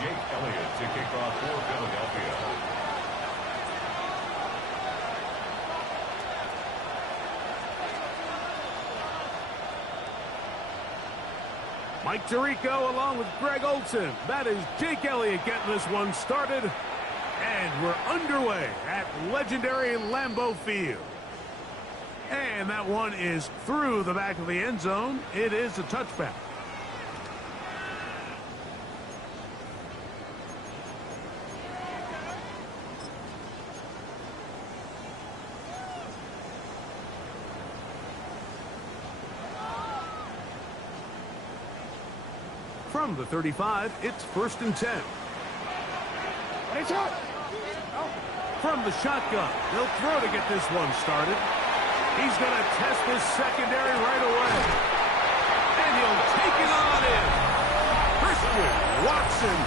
Jake Elliott to kick off for Philadelphia. Mike Tirico along with Greg Olson. That is Jake Elliott getting this one started. And we're underway at legendary Lambeau Field. And that one is through the back of the end zone. It is a touchback. From the 35, it's 1st and 10. From the shotgun, they'll throw to get this one started. He's going to test this secondary right away. And he'll take it on in. Christian Watson,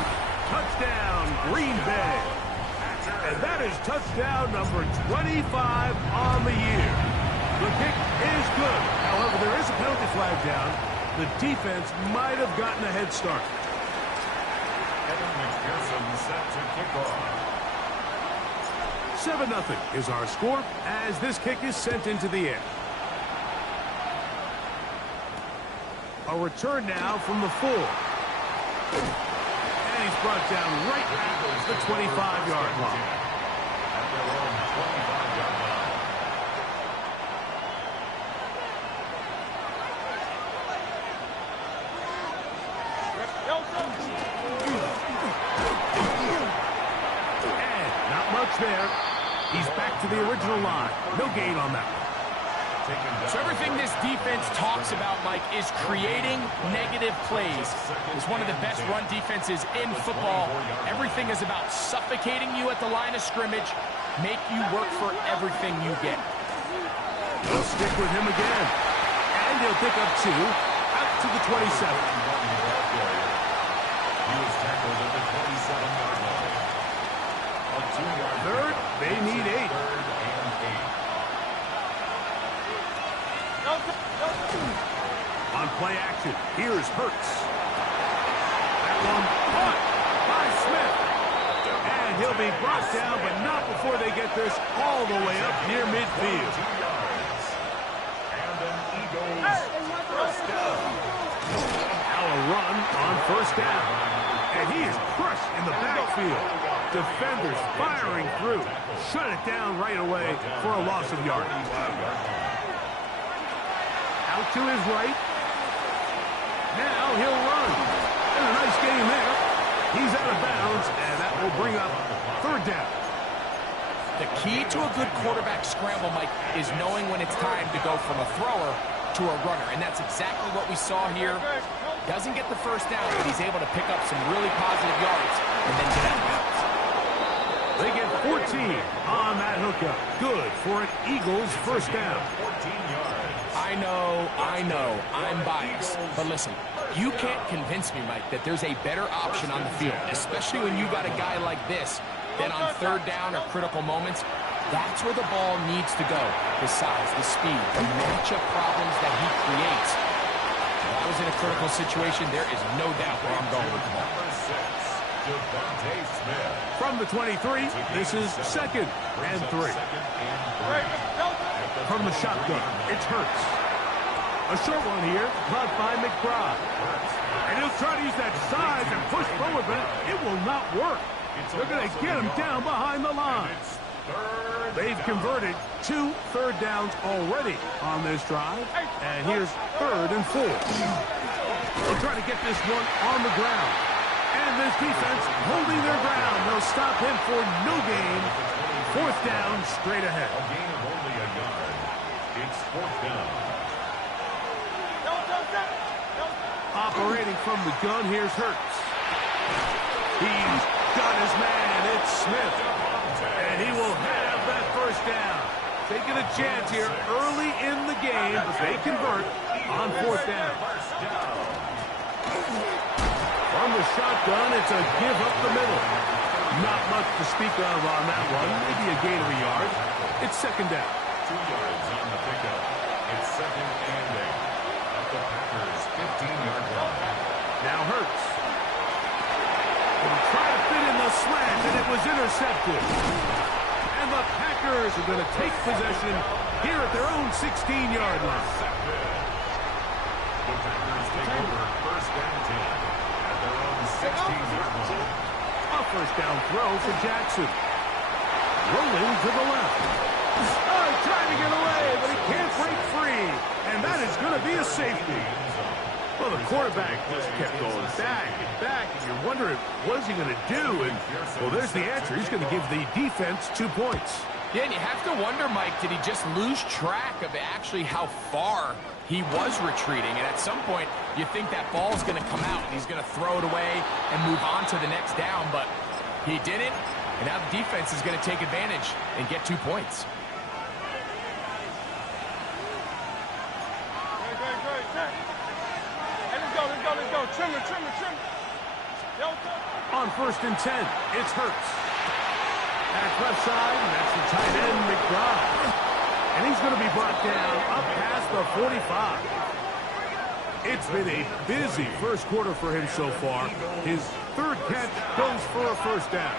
touchdown, Green Bay. And that is touchdown number 25 on the year. The kick is good. However, there is a penalty flag down. The defense might have gotten a head start. Evan McPherson set to kick off. 7-0 is our score as this kick is sent into the air. A return now from the 4. And he's brought down right at the 25-yard line. At their own 25-yard line. And not much there. He's back to the original line. No gain on that one. So everything this defense talks about, Mike, is creating negative plays. It's one of the best run defenses in football. Everything is about suffocating you at the line of scrimmage, make you work for everything you get. They'll stick with him again. And he'll pick up 2 out to the 27. He was tackled at the 27-yard line. A 2-yard Third, they need 8. On play action, here's Hurts. That one caught by Smith. And he'll be brought down, but not before they get this all the way up near midfield. 2 yards. And an Eagles first down. Now a run on 1st down. And he is crushed in the backfield. Defenders firing through. Shut it down right away for a loss of yardage. Out to his right. Now he'll run. And a nice game there. He's out of bounds, and that will bring up 3rd down. The key to a good quarterback scramble, Mike, is knowing when it's time to go from a thrower to a runner. And that's exactly what we saw here. Doesn't get the 1st down, but he's able to pick up some really positive yards and then get out of bounds. They get 14 on that hookup. Good for an Eagles 1st down. 14 yards. I know, I'm biased. But listen, you can't convince me, Mike, that there's a better option on the field, especially when you got a guy like this, that on 3rd down or critical moments, that's where the ball needs to go. The size, the speed, the matchup problems that he creates. If I was in a critical situation, there is no doubt where I'm going with the ball. Number 6, Devontae Smith. From the 23, this is 2nd and 3. From the shotgun, it's Hurts. A short one here, caught by McBride. And he'll try to use that size and push forward, but it will not work. They're going to get him down behind the line. They've converted 2 third downs already on this drive. And here's 3rd and 4. They'll try to get this one on the ground. And this defense holding their ground. They'll stop him for no gain. 4th down straight ahead. A gain of only a yard. It's 4th down. Operating from the gun, here's Hurts. He's got his man. It's Smith. And he will have that 1st down. Taking a chance here early in the game, but they convert on 4th down. From the shotgun, it's a give up the middle. Not much to speak of on that one. Maybe a gain of a yard. It's 2nd down. 2 yards on the pickup. It's 2nd and 8. At the Packers' 15-yard line. Now Hurts. He'll slant, and it was intercepted. And the Packers are going to take possession here at their own 16-yard line. The Packers take over first and 10 at their own 16-yard line. A first down throw for Jackson. Rolling to the left. Oh, trying to get away, but he can't break free. And that is going to be a safety. Well, the quarterback just kept going back and back, and you're wondering, what is he going to do? And, well, there's the answer. He's going to give the defense 2 points. Yeah, and you have to wonder, Mike, did he just lose track of actually how far he was retreating? And at some point, you think that ball's going to come out, and he's going to throw it away and move on to the next down, but he didn't, and now the defense is going to take advantage and get 2 points. Trim it. On first and 10, it's Hurts. Back left side, and that's the tight end, McBride. And he's going to be brought down up past the 45. It's been a busy first quarter for him so far. His third catch goes for a first down.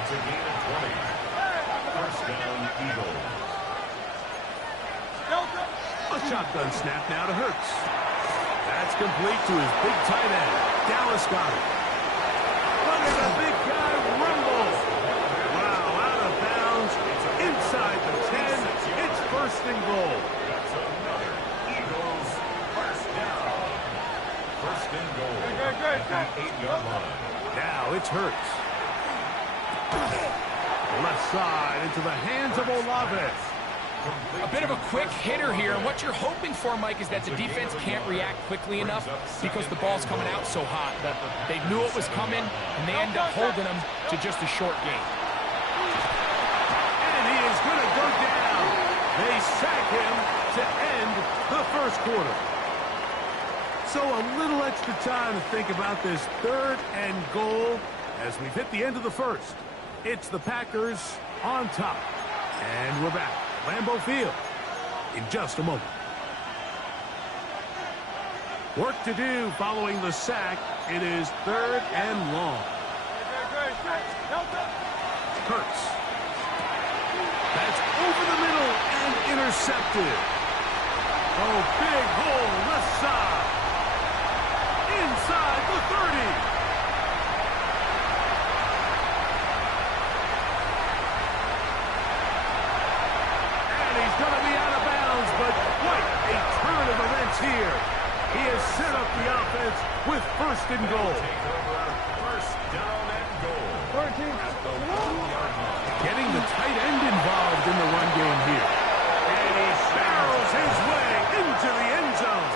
It's a gain of 20. First down, Eagles. A shotgun snap now to Hurts. That's complete to his big tight end. Dallas got it. Look at the big guy rumble. Wow, out of bounds. Inside the 10. It's first and goal. That's another Eagles first down. First and goal at the 8-yard line. Now it's Hurts. Left side into the hands of Olave. A bit of a quick hitter here, and what you're hoping for, Mike, is that the defense can't react quickly enough because the ball's coming out so hot. But they knew it was coming, and they end up holding them to just a short gain. And he is going to go down. They sack him to end the first quarter. So a little extra time to think about this third and goal as we've hit the end of the first. It's the Packers on top. And we're back. Lambeau Field in just a moment. Work to do following the sack. It is third and long. Hurts. That's over the middle and intercepted. Oh, big hole left side. Inside the 30. Going to be out of bounds, but what a turn of events here. He has set up the offense with first and goal. Take over first down and goal at the 1-yard line. Getting the tight end involved in the run game here. And he barrels his way into the end zone.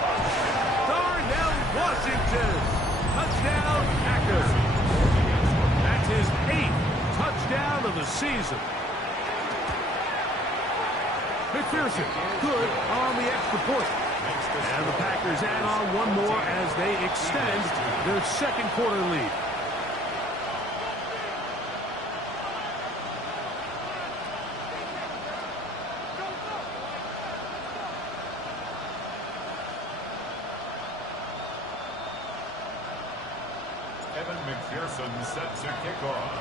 Darnell Washington. Touchdown, Packers. That's his 8th touchdown of the season. McPherson, good on the extra point. And the Packers add on one more as they extend their second quarter lead. Evan McPherson set to kick off.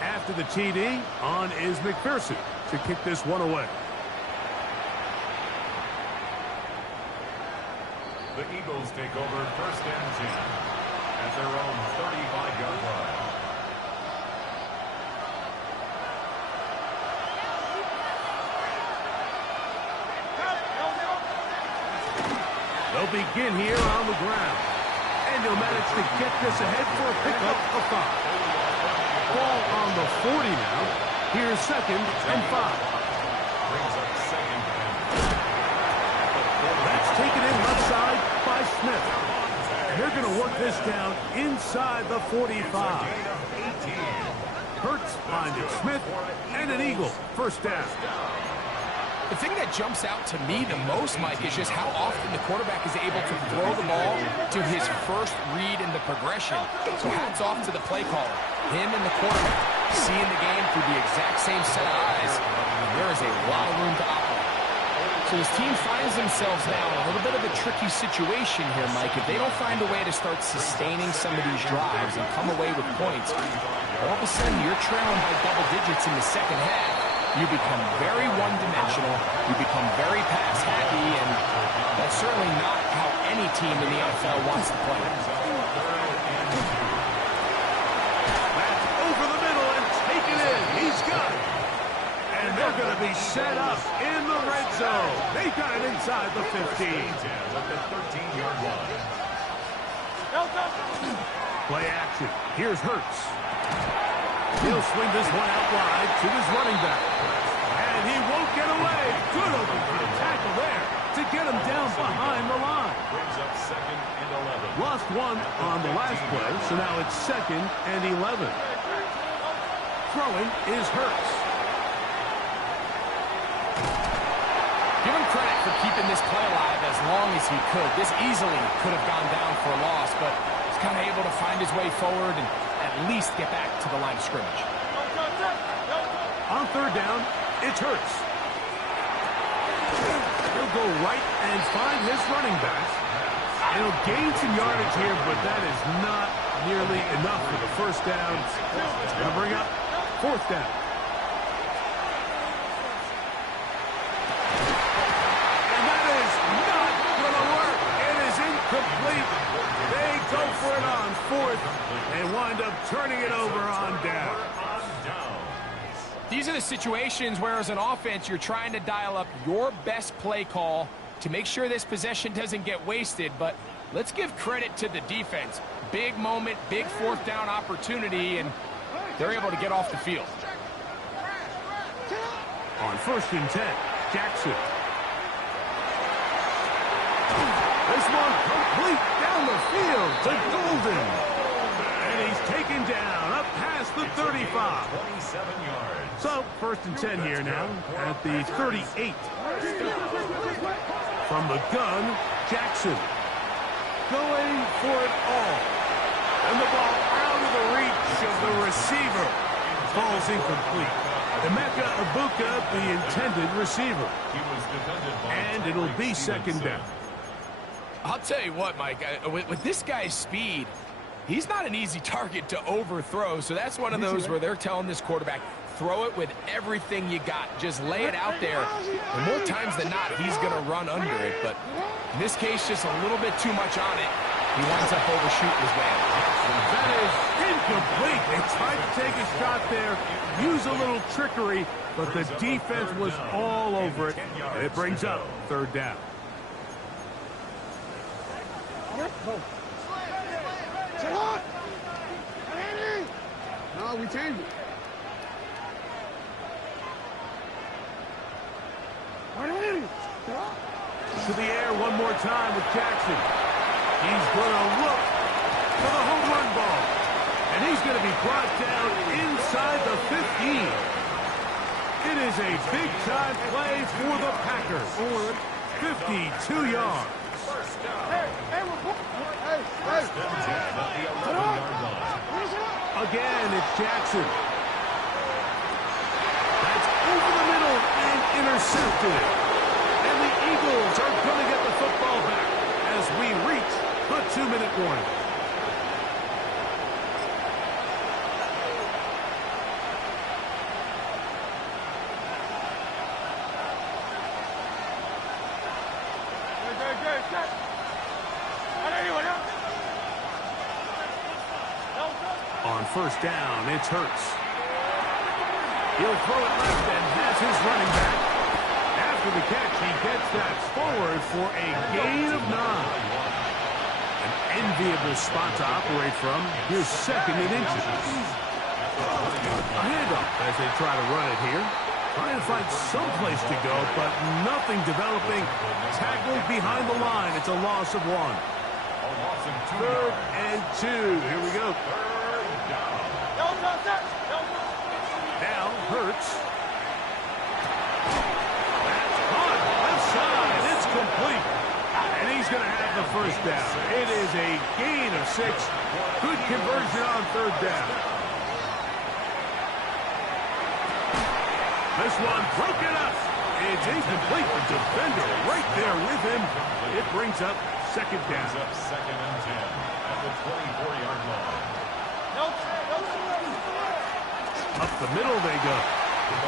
After the TD, on is McPherson to kick this one away. The Eagles take over first and 10 at their own 35-yard line. They'll begin here on the ground. And he'll manage to get this ahead for a pickup of 5. Ball on the 40 now. Here's second and 5. Brings up second and 10. That's taken in left side by Smith. And they're going to work this down inside the 45. Gain of 18. Hurts finding Smith and an Eagle. First down. The thing that jumps out to me the most, Mike, is just how often the quarterback is able to throw the ball to his first read in the progression. So hats off to the play caller. Him and the quarterback seeing the game through the exact same set of eyes. And there is a lot of room to operate. So his team finds themselves now in a little bit of a tricky situation here, Mike. If they don't find a way to start sustaining some of these drives and come away with points, all of a sudden you're trailing by double digits in the second half. You become very one-dimensional, you become very pass-happy, and that's certainly not how any team in the NFL wants to play. That's over the middle and taken in. He's got it. And they're going to be set up in the red zone. They got it inside the 15. At the 13-yard line. Play action. Here's Hurts. He'll swing this one out wide to his running back. And he won't get away. Good open field tackle there to get him down behind the line. Brings up 2nd and 11. Lost one on the last play, so now it's 2nd and 11. Throwing is Hurts. Give him credit for keeping this play alive as long as he could. This easily could have gone down for a loss, but he's kind of able to find his way forward and at least get back to the line of scrimmage. On third down, it's Hurts. He'll go right and find his running back. He'll gain some yardage here, but that is not nearly enough for the first down. Going to bring up 4th down. And that is not going to work. It is incomplete. They go for it on 4th and wind up turning it over on down. These are the situations where, as an offense, you're trying to dial up your best play call to make sure this possession doesn't get wasted. But let's give credit to the defense. Big moment, big 4th down opportunity, and they're able to get off the field. On 1st and 10, Jackson. This one complete down the field to Golden. And he's taken down up past the 35. 27 yards. So, 1st and 10 here now at the 38. From the gun, Jackson. Going for it all. And the ball out of the reach of the receiver. Ball's incomplete. Emeka Egbuka, the intended receiver. And it'll be 2nd down. I'll tell you what, Mike, with this guy's speed, he's not an easy target to overthrow. So that's one of those where they're telling this quarterback, throw it with everything you got. Just lay it out there. And more times than not, he's going to run under it. But in this case, just a little bit too much on it. He winds up overshooting his man. That is incomplete. They tried to take a shot there, use a little trickery, but the defense was all over it. And it brings up 3rd down. No, we changed it. To the air one more time with Jackson. He's going to look for the home run ball. And he's going to be brought down inside the 15. It is a big-time play for the Packers. 52 yards. Again, it's Jackson. That's over the middle and intercepted. And the Eagles are going to get the football back as we reach the 2-minute warning. On 1st down, it's Hurts. He'll throw it left and has his running back. After the catch, he gets that forward for a gain of 9. An enviable spot to operate from. Here's 2nd and inches. A handoff as they try to run it here. Trying to find some place to go, but nothing developing. Tackled behind the line. It's a loss of 1. 3rd and 2. Here we go. Now, Hurts. That's caught. Left side. It's complete. And he's going to have the 1st down. It is a gain of 6. Good conversion on 3rd down. This one broken up. It's incomplete. The defender right there with him. It brings up second down. Brings up 2nd and 10 at the 24-yard line. Up the middle they go.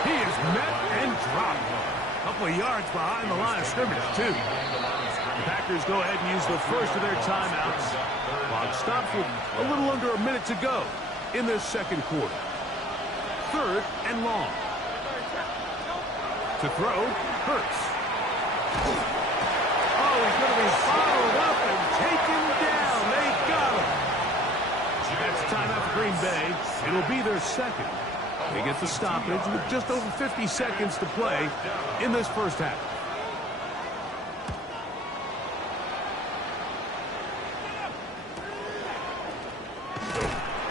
He is met and dropped. A couple of yards behind the line of scrimmage, too. The Packers go ahead and use the first of their timeouts. Clock stops with a little under a minute to go in this second quarter. 3rd and long. To throw, Hurts. Oh, he's going to be followed up and taken down. They got him. That's timeout for Green Bay. It'll be their second. They get the stoppage with just over 50 seconds to play in this first half.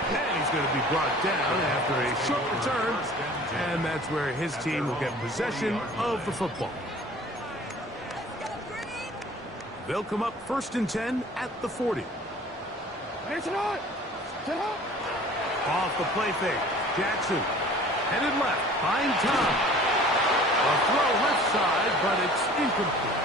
And he's going to be brought down after a short return. And that's where his team will get possession of the football. They'll come up 1st and 10 at the 40. Off the play fake. Jackson headed left. Finds time. A throw left side, but it's incomplete.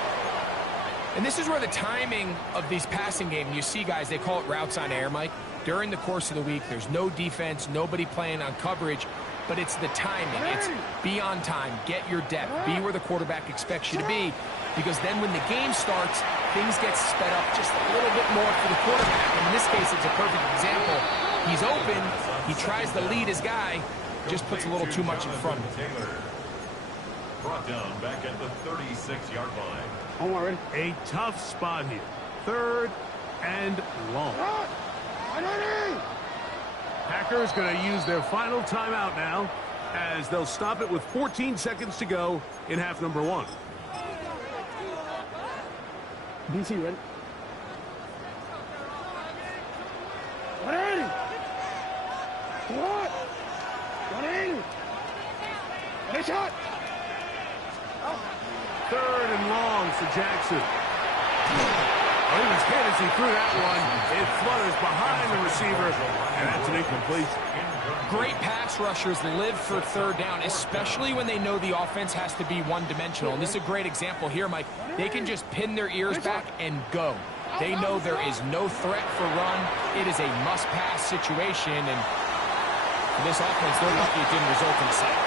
And this is where the timing of these passing game, you see guys, they call it routes on air, Mike. During the course of the week, there's no defense, nobody playing on coverage, but it's the timing. It's be on time, get your depth, be where the quarterback expects you to be, because then when the game starts, things get sped up just a little bit more for the quarterback. And in this case, it's a perfect example. He's open, he tries to lead his guy, just puts a little too much in front of him. Brought down back at the 36-yard line. Already. A tough spot here. 3rd and long. Packers going to use their final timeout now as they'll stop it with 14 seconds to go in half number 1. DC ready. Shot. 3rd and long for Jackson. Oh, he was hit as he threw that one. It flutters behind the receiver, and that's an incompletion. Great pass rushers live for 3rd down, especially when they know the offense has to be one-dimensional. And this is a great example here, Mike. They can just pin their ears back and go. They know there is no threat for run. It is a must-pass situation, and for this offense, they're lucky it didn't result in a sack.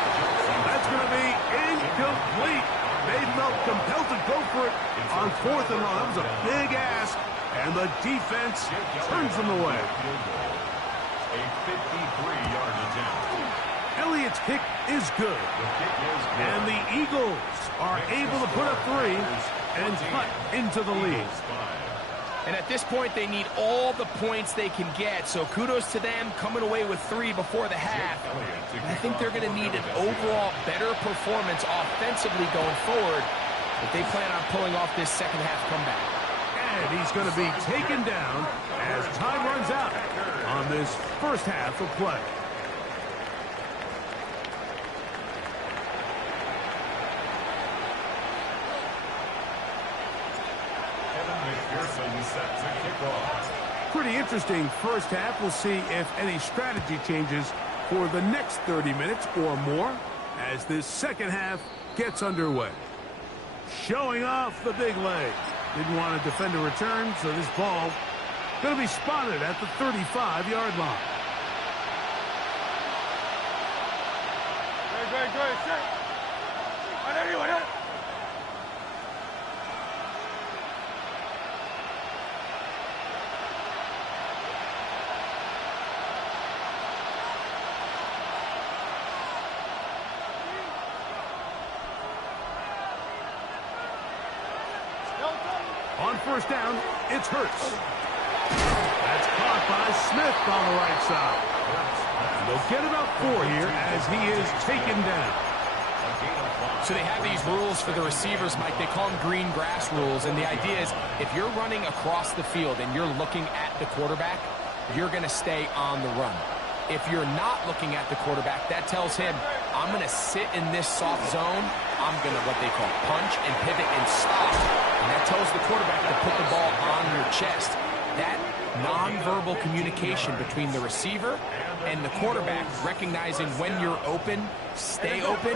That's going to be incomplete. They felt compelled to go for it on 4th and long. That was a big ask, and the defense turns them away. A 53-yard attempt. Elliott's kick is good. And the Eagles are able to put up 3 and cut into the lead. And at this point, they need all the points they can get. So kudos to them coming away with 3 before the half. And I think they're going to need an overall better performance offensively going forward if they plan on pulling off this second half comeback. And he's going to be taken down as time runs out on this first half of play. Set to kick off. Pretty interesting first half. We'll see if any strategy changes for the next 30 minutes or more as this second half gets underway. Showing off the big leg. Didn't want to defend a return, so this ball going to be spotted at the 35-yard line. On first down, it's Hurts. That's caught by Smith on the right side. They'll get about 4 here as he is taken down. So they have these rules for the receivers, Mike. They call them green grass rules. And the idea is if you're running across the field and you're looking at the quarterback, you're going to stay on the run. If you're not looking at the quarterback, that tells him, I'm going to sit in this soft zone. I'm going to what they call punch and pivot and stop. And that tells the quarterback to put the ball on your chest. That nonverbal communication between the receiver And the quarterback recognizing when you're open, stay open,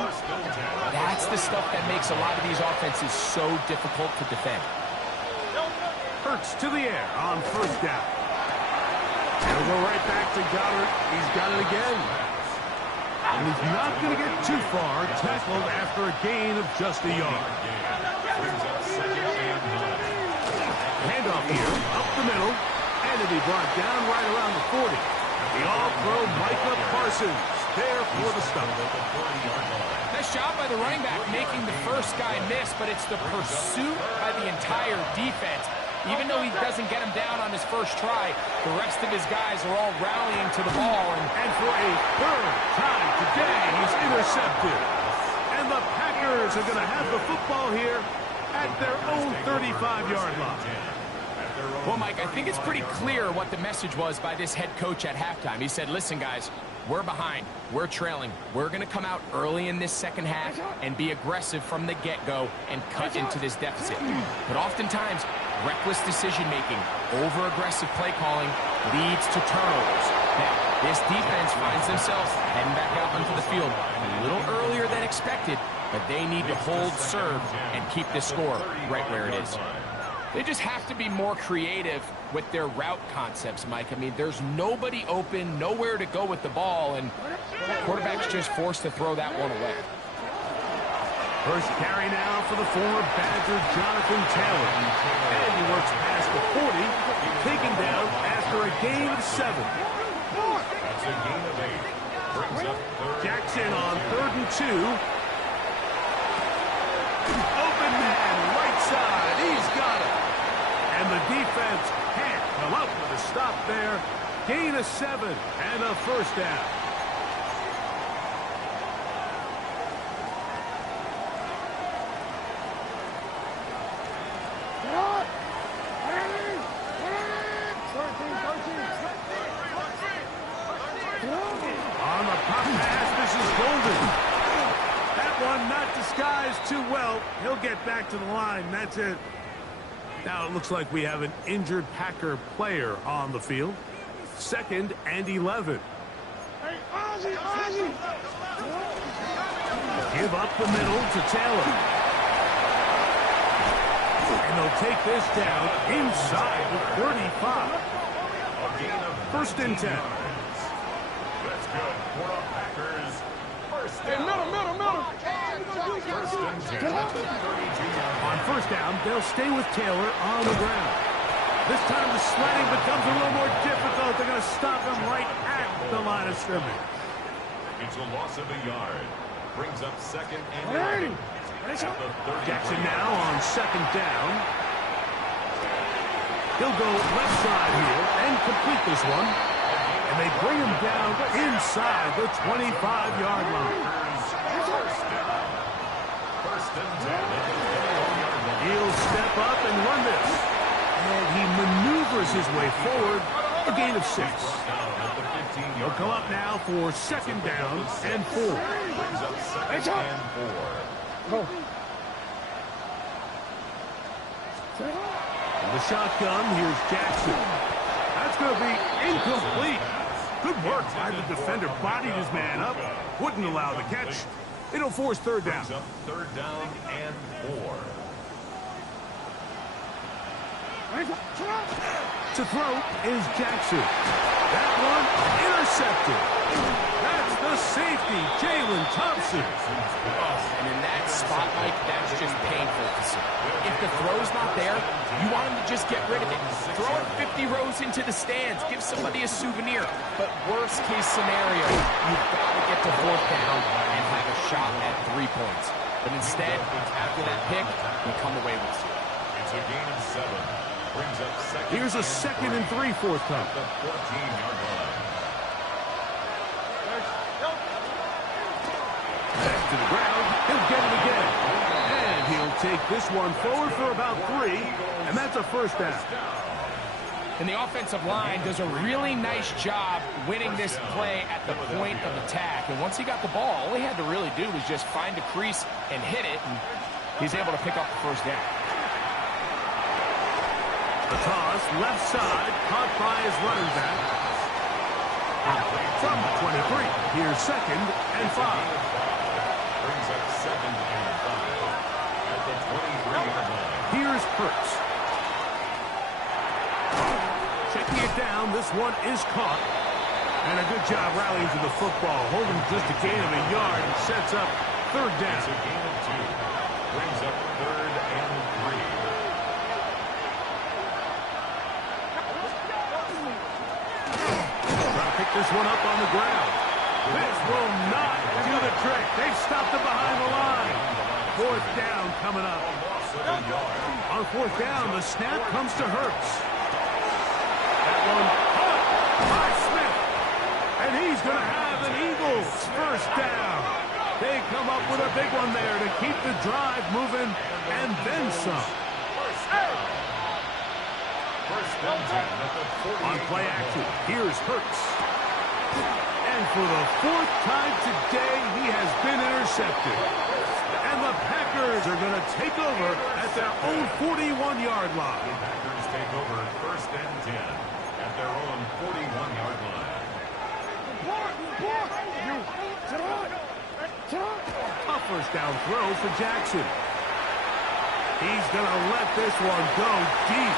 that's the stuff that makes a lot of these offenses so difficult to defend. Hurts to the air on first down. He'll go right back to Goddard. He's got it again. And he's not going to get too far, tackled after a gain of just a yard. Handoff here, up the middle, and it'll be brought down right around the 40. The all-pro Micah Parsons there for the stop. Nice job by the running back making the first guy miss, but it's the pursuit by the entire defense. Even though he doesn't get him down on his first try, the rest of his guys are all rallying to the ball. And for a third time today, he's intercepted. And the Packers are going to have the football here at their own 35-yard line. Well, Mike, I think it's pretty clear what the message was by this head coach at halftime. He said, listen, guys, we're behind. We're trailing. We're going to come out early in this second half and be aggressive from the get-go and cut into this deficit. But oftentimes, reckless decision-making, over-aggressive play calling leads to turnovers. Now, this defense finds themselves heading back out onto the field a little earlier than expected, but they need to hold serve and keep this score right where it is. They just have to be more creative with their route concepts, Mike. I mean, there's nobody open, nowhere to go with the ball, and the quarterback's just forced to throw that one away. First carry now for the former Badger Jonathan Taylor. And he works past the 40, taken down after a gain of 7. That's a gain of 8. Brings up third. Jackson on 3rd and 2. Open man, right side. He's got it. And the defense can't come up with a stop there. Gain of 7 and a first down. On the pop pass, this is Golden. That one not disguised too well. He'll get back to the line. That's it. Now it looks like we have an injured Packer player on the field. 2nd and 11. Give up the middle to Taylor. And they'll take this down inside the 35. First and 10. That's good for the Packers. First down. Middle. First and 10 at the 32-yard line. On first down, they'll stay with Taylor on the ground. This time the sledding becomes a little more difficult. They're going to stop him right at the line of scrimmage. It's a loss of a yard. Brings up 2nd and 11. Jackson now on 2nd down. He'll go left side here and complete this one. And they bring him down inside the 25-yard line. First and 10 at the 21-yard line. He'll step up and run this. And he maneuvers his way forward. A gain of 6. Down at the 15-yard He'll come up now for 2nd down and 4. Brings up 2nd and 4. The shotgun, here's Jackson. That's going to be incomplete. Good work by the defender. Bodied his man up. Wouldn't allow the catch. It'll force 3rd down. Brings up 3rd down and 4. To throw is Jackson. That one intercepted. That's the safety, Jalen Thompson. And in that spot, Mike, that's just painful to see. If the throw's not there, you want him to just get rid of it. Throw it 50 rows into the stands. Give somebody a souvenir. But worst case scenario, you've got to get to 4th down and have a shot at 3 points. But instead, after that pick, you come away with 0. It's a gain of 7. Brings up 2nd. Here's a 2nd and 3 forthcoming. The 14-yard line. Back to the ground. He'll get it again. And he'll take this one forward for about 3. And that's a first down. And the offensive line does a really nice job winning this play at the point of attack. And once he got the ball, all he had to really do was just find a crease and hit it. And he's able to pick up the first down. The toss, left side, caught by his running back. From the 23, here's 2nd and 5. Brings up 2nd and 5 at the 23-yard line. Here's Hurts. Checking it down, this one is caught. And a good job rallying to the football, holding just a gain of a yard and sets up 3rd down. It's a gain of 2. Brings up 3rd and 3. Trying to pick this one up on the ground. This will not do the trick. They stopped it behind the line. 4th down coming up. On 4th down, the snap comes to Hurts. That one caught by Smith. And he's going to have an Eagles 1st down. They come up with a big one there to keep the drive moving and then some. On play action, here's Hurts. And for the 4th time today, he has been intercepted. And the Packers are going to take over at their own 41-yard line. The Packers take over 1st and 10 at their own 41-yard line. A 1st down throw for Jackson. He's going to let this one go deep.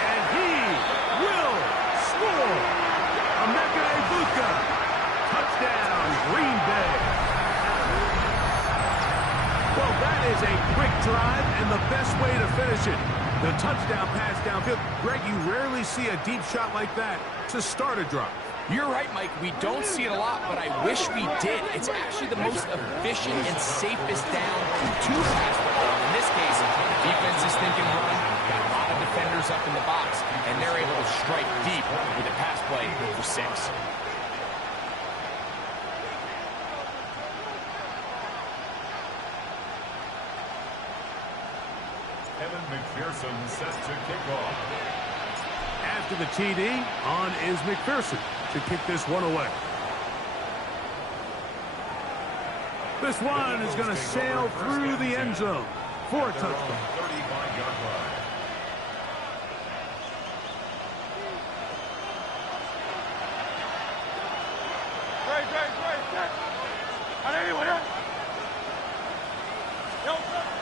And he will score. Emeka Egbuka. Touchdown, Green Bay. Well, that is a quick drive and the best way to finish it. The touchdown pass downfield. Greg, you rarely see a deep shot like that to start a drive. You're right, Mike. We don't see it a lot, but I wish we did. It's actually the most efficient and safest down to pass the ball. In this case, defense is thinking run, got a lot of defenders up in the box, and they're able to strike deep with a pass play for 6. Evan McPherson set to kick off. After the TD, on is McPherson to kick this one away. This one is going to sail through the end zone for a touchdown. 35-yard line.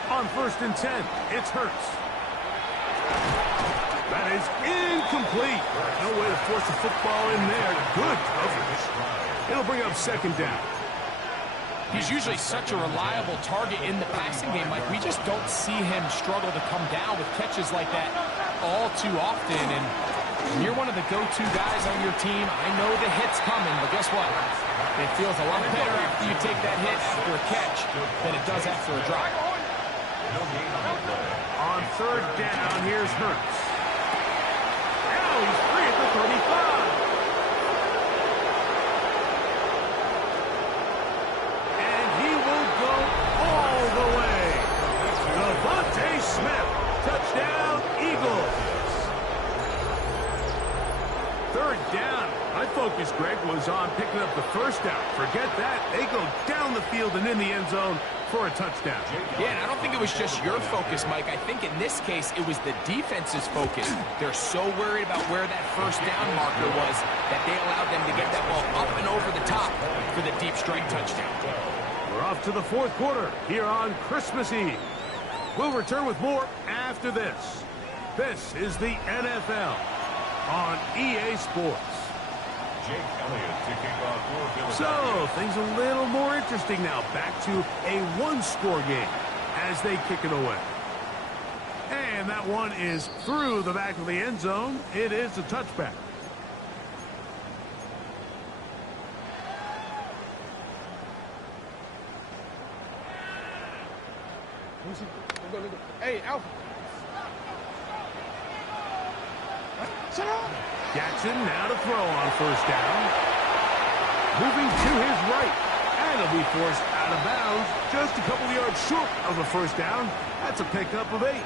On 1st and 10, it's Hurts. That is incomplete. No way to force the football in there. Good coverage. It'll bring up 2nd down. He's usually such a reliable target in the passing game. Like, we just don't see him struggle to come down with catches like that all too often. And you're one of the go-to guys on your team. I know the hit's coming, but guess what? It feels a lot better after you take that hit after a catch than it does after a drop. On 3rd down, here's Hurts. Now he's free at the 35. And he will go all the way. Devontae Smith, touchdown, Eagles. 3rd down. My focus, Greg, was on picking up the 1st down. Forget that. They go down the field and in the end zone for a touchdown. Yeah, and I don't think it was just your focus, Mike. I think in this case, it was the defense's focus. They're so worried about where that 1st down marker was that they allowed them to get that ball up and over the top for the deep strike touchdown. We're off to the 4th quarter here on Christmas Eve. We'll return with more after this. This is the NFL on EA Sports. Jake Elliott to kick off for So, things a little more interesting now. Back to a one-score game as they kick it away. And that one is through the back of the end zone. It is a touchback. Hey, Alpha. Shut up. Jackson now to throw on 1st down. Moving to his right. And he'll be forced out of bounds just a couple of yards short of a 1st down. That's a pickup of 8.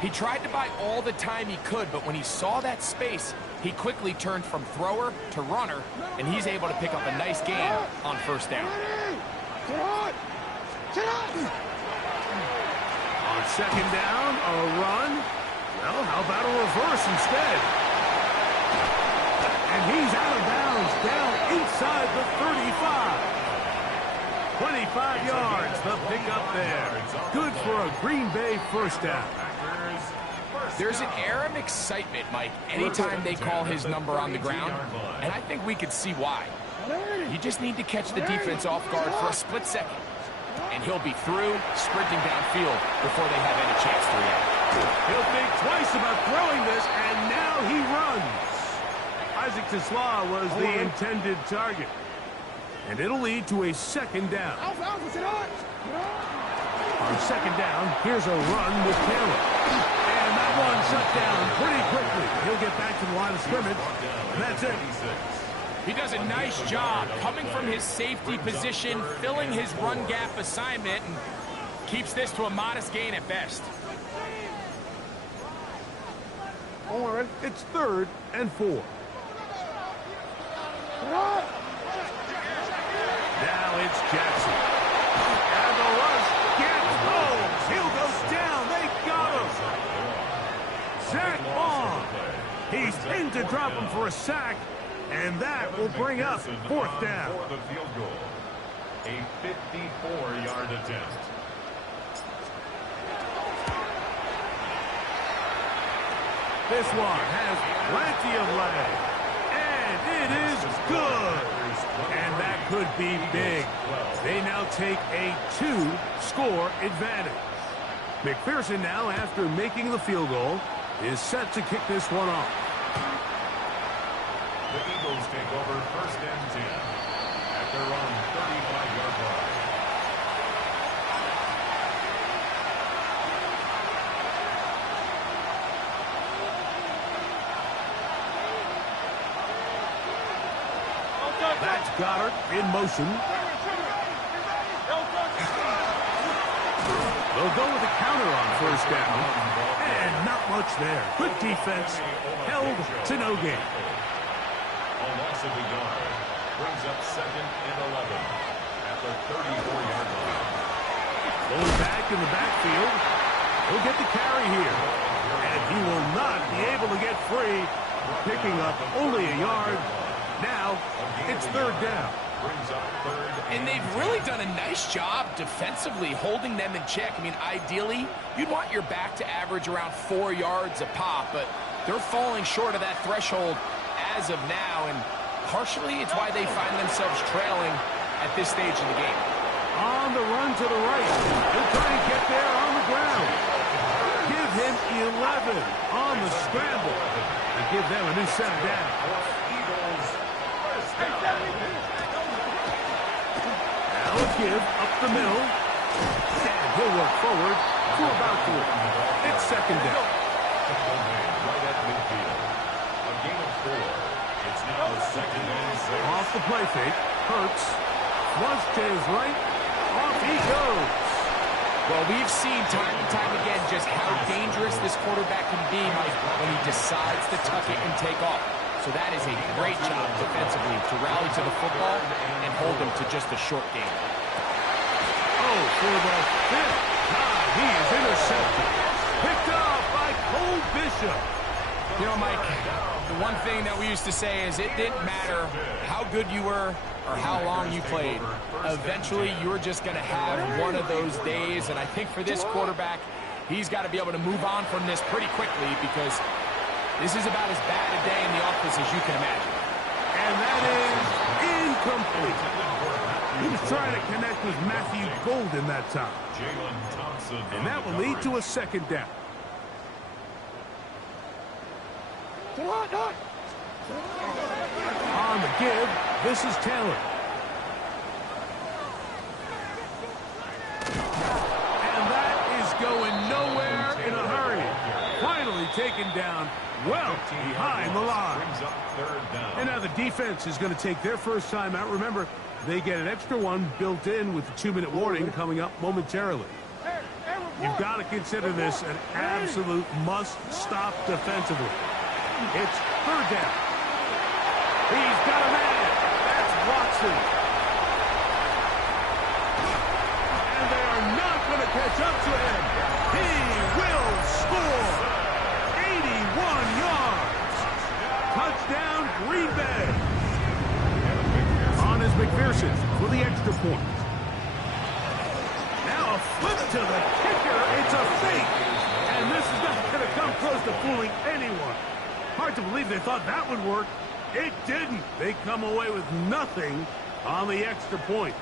He tried to buy all the time he could, but when he saw that space, he quickly turned from thrower to runner, and he's able to pick up a nice gain on 1st down. On 2nd down, a run. Well, how about a reverse instead? And he's out of bounds, down inside the 35. 25 yards, the pickup there. Good for a Green Bay first down. There's an air of excitement, Mike, anytime they call his number on the ground, and I think we could see why. You just need to catch the defense off guard for a split second, and he'll be through, sprinting downfield before they have any chance to react. He'll think twice about throwing this, and now he runs. Isaac TeSlaa was the intended target. And it'll lead to a second down. On second down, here's a run with Taylor. And that one shut down pretty quickly. He'll get back to the line of scrimmage, and that's it. He does a nice job coming from his safety position, filling his run gap assignment, and keeps this to a modest gain at best. All right, it's 3rd and 4. Now it's Jackson. And the rush gets home. He'll go down. They got him. Zach Long. He's in to drop him for a sack. And that will bring up 4th down. For the field goal. A 54-yard attempt. This one has plenty of leg. And it is good. And that could be big. They now take a 2-score advantage. McPherson now, after making the field goal, is set to kick this one off. The Eagles take over 1st and 10 at their own 35-yard line. That's Goddard in motion. They'll go with a counter on 1st down. And not much there. Good defense. Held to no gain. A loss of a yard brings up 2nd and 11 at the 34-yard line. Going back in the backfield. He'll get the carry here. And he will not be able to get free. Picking up only a yard. Now, it's 3rd down. And they've really done a nice job defensively holding them in check. I mean, ideally, you'd want your back to average around 4 yards a pop, but they're falling short of that threshold as of now, and partially it's why they find themselves trailing at this stage in the game. On the run to the right. He'll try and get there on the ground. Give him 11 on the scramble. And give them a new set of downs. Now a give up the middle. And he'll work forward to about 4. It's 2nd down. Right at midfield. A gain of 4. It's now 2nd and 6. Off the play fake. Hurts. Once to his right. Off he goes. Well, we've seen time and time again just how dangerous this quarterback can be, Mike, when he decides to tuck it and take off. So that is a great job defensively to rally to the football and hold them to just a short game. Oh, for the 5th time, he is intercepted. Picked off by Cole Bishop. You know, Mike, the one thing that we used to say is it didn't matter how good you were or how long you played. Eventually, you were just going to have one of those days, and I think for this quarterback, he's got to be able to move on from this pretty quickly because this is about as bad a day in the office as you can imagine. And that is incomplete. He was trying to connect with Matthew Golden that time. And that will lead to a 2nd down. On the give, this is Taylor. And that is going nowhere in a hurry. Finally taken down well behind the line. And now the defense is going to take their first time out. Remember, they get an extra one built in with the 2-minute warning coming up momentarily. You've got to consider this an absolute must-stop defensively. It's 3rd down. He's got a man. That's Watson. And they are not going to catch up to him. He will score. Touchdown, Green Bay. On is McPherson for the extra point. Now a flip to the kicker. It's a fake. And this is not going to come close to fooling anyone. Hard to believe they thought that would work. It didn't. They come away with nothing on the extra point.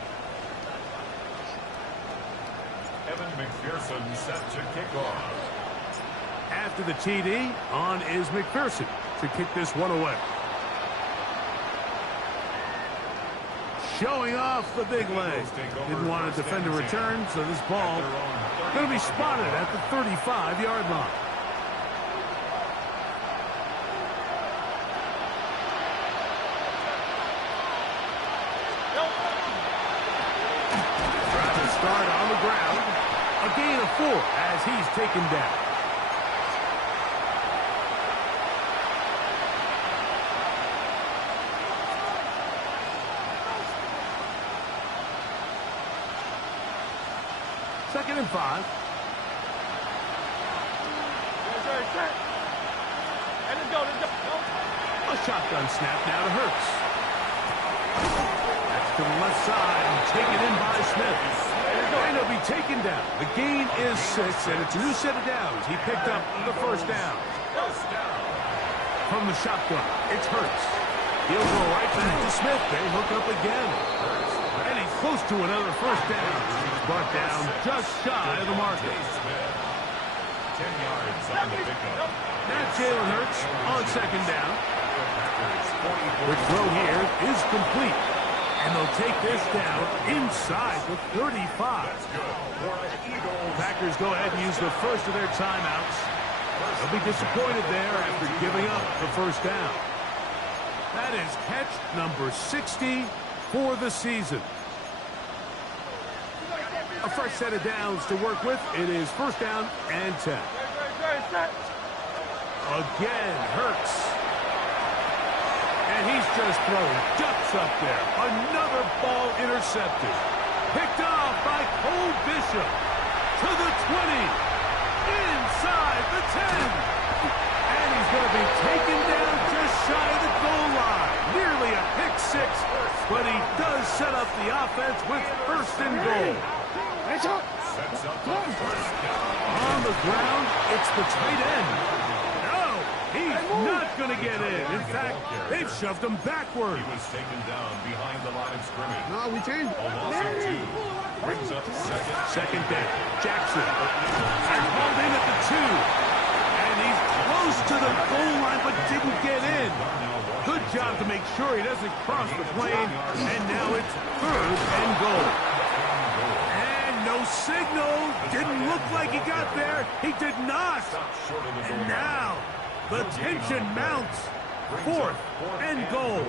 Evan McPherson set to kick off. After the TD, on is McPherson to kick this one away. Showing off the big leg. Didn't want to defend a return, so this ball going to be spotted at the 35-yard line. Trying to start on the ground. A gain of 4 as he's taken down. Second and 5. A shotgun snap now to Hurts. That's to the left side and taken in by Smith. And he'll be taken down. The gain is 6, and it's a new set of downs. He picked up the first down. From the shotgun, it's Hurts. He'll go right back to Smith. They hook up again. And he's close to another first down. He's brought down just shy of the marker. 10 yards on the pickup. Now Jalen Hurts on second down. The throw here is complete. And they'll take this down inside the 35. Packers go ahead and use the first of their timeouts. They'll be disappointed there after giving up the first down. That is catch number 60 for the season. A fresh set of downs to work with. It is first down and 10. Again, Hurts. And he's just throwing ducks up there. Another ball intercepted. Picked off by Cole Bishop. To the 20. Inside the 10. And he's going to be taken down just shy of the goal line. Nearly a pick 6. But he does set up the offense with first and goal. On the ground, it's the tight end. No, he's not going to get in. In fact, they've shoved him backward. He was taken down behind the line of scrimmage. No, we changed. A loss of 2. Brings up Second down. Jackson. He's hauled in at the 2. And he's close to the goal line, but didn't get in. Good job to make sure he doesn't cross the plane. And now it's third and goal. No signal. Didn't look like he got there. He did not. And now the tension mounts. Fourth and goal.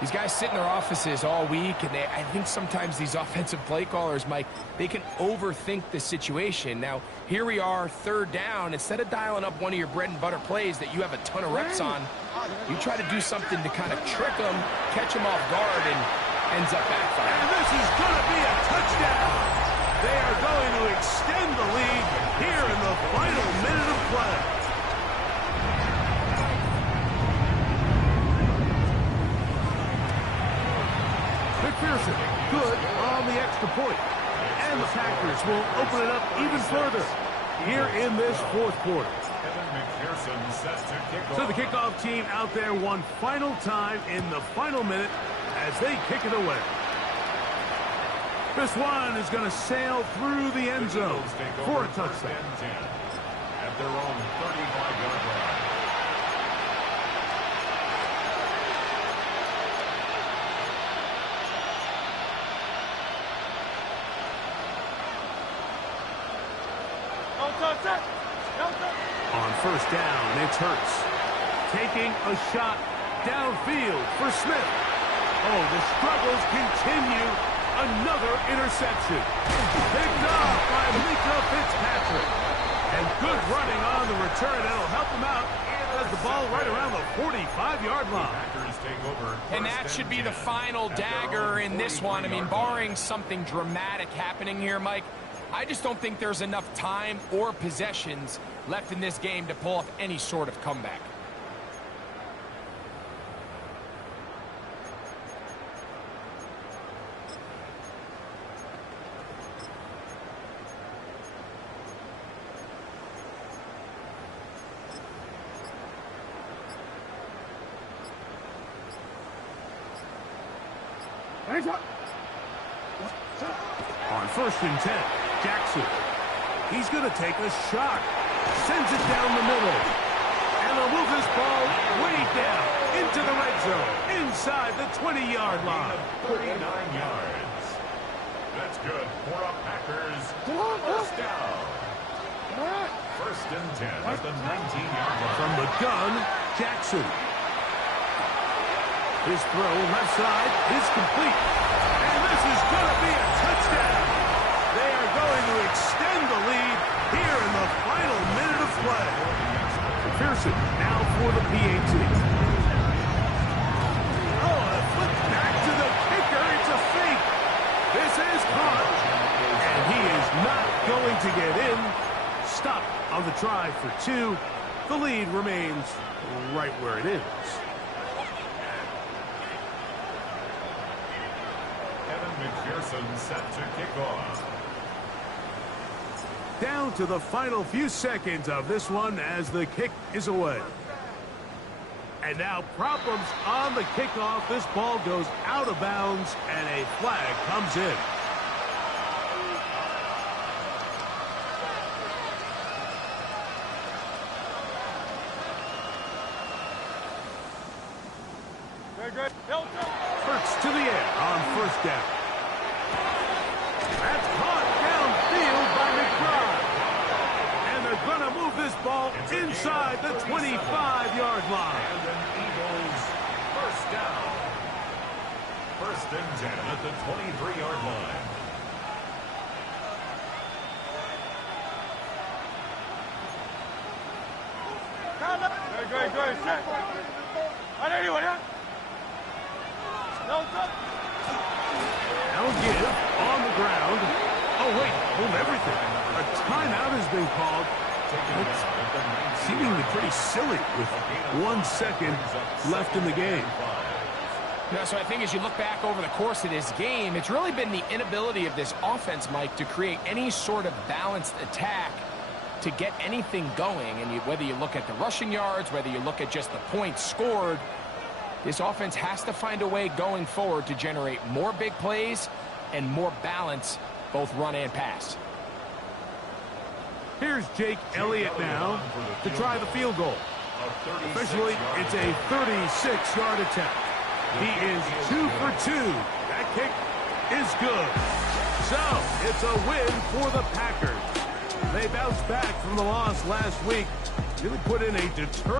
These guys sit in their offices all week, and I think sometimes these offensive play callers, Mike, they can overthink the situation. Now, here we are, third down. Instead of dialing up one of your bread and butter plays that you have a ton of reps on, you try to do something to kind of trick them, catch them off guard, and ends up backfiring. And this is going to be a touchdown. They are going to extend the lead here in the final minute of play. McPherson, good on the extra point. And the Packers will open it up even further here in this fourth quarter. So the kickoff team out there one final time in the final minute as they kick it away. This one is going to sail through the end zone for a touchdown. At their own 35-yard line. On first down, it's Hurts. Taking a shot downfield for Smith. Oh, the struggles continue. Another interception. Picked off by Mika Fitzpatrick. And good running on the return. That'll help him out. Has the ball right around the 45-yard line. And that should be the final dagger in this one. I mean, barring something dramatic happening here, Mike, I just don't think there's enough time or possessions left in this game to pull off any sort of comeback. On 1st and 10, Jackson. He's going to take a shot. Sends it down the middle. And they'll move this ball way down into the red zone, inside the 20-yard line. 39 yards. That's good for a Packers first down. 1st and 10 at the 19-yard line. From the gun, Jackson. His throw left side is complete. And this is going to be a touchdown. They are going to extend the lead here in the final minute of play. Pearson now for the PAT. Oh, a flip back to the kicker. It's a fake. This is caught. And he is not going to get in. Stop on the try for 2. The lead remains right where it is. Evan McPherson set to kick off. Down to the final few seconds of this one as the kick is away. And now problems on the kickoff. This ball goes out of bounds and a flag comes in. Hurts to the air on 1st down. That's caught downfield by McBride. And they're going to move this ball inside the 25-yard line. And an Eagles first down. 1st and 10 at the 23-yard line. Now give on the ground. Oh, wait, hold everything. A timeout has been called. It's seemingly pretty silly with 1 second left in the game. Yeah, so I think as you look back over the course of this game, it's really been the inability of this offense, Mike, to create any sort of balanced attack to get anything going. And whether you look at the rushing yards, whether you look at just the points scored, this offense has to find a way going forward to generate more big plays and more balance, both run and pass. Here's Jake Elliott now to try the field goal. Officially, it's a 36-yard attempt. He is 2 for 2. That kick is good. So, it's a win for the Packers. They bounced back from the loss last week. Really put in a determined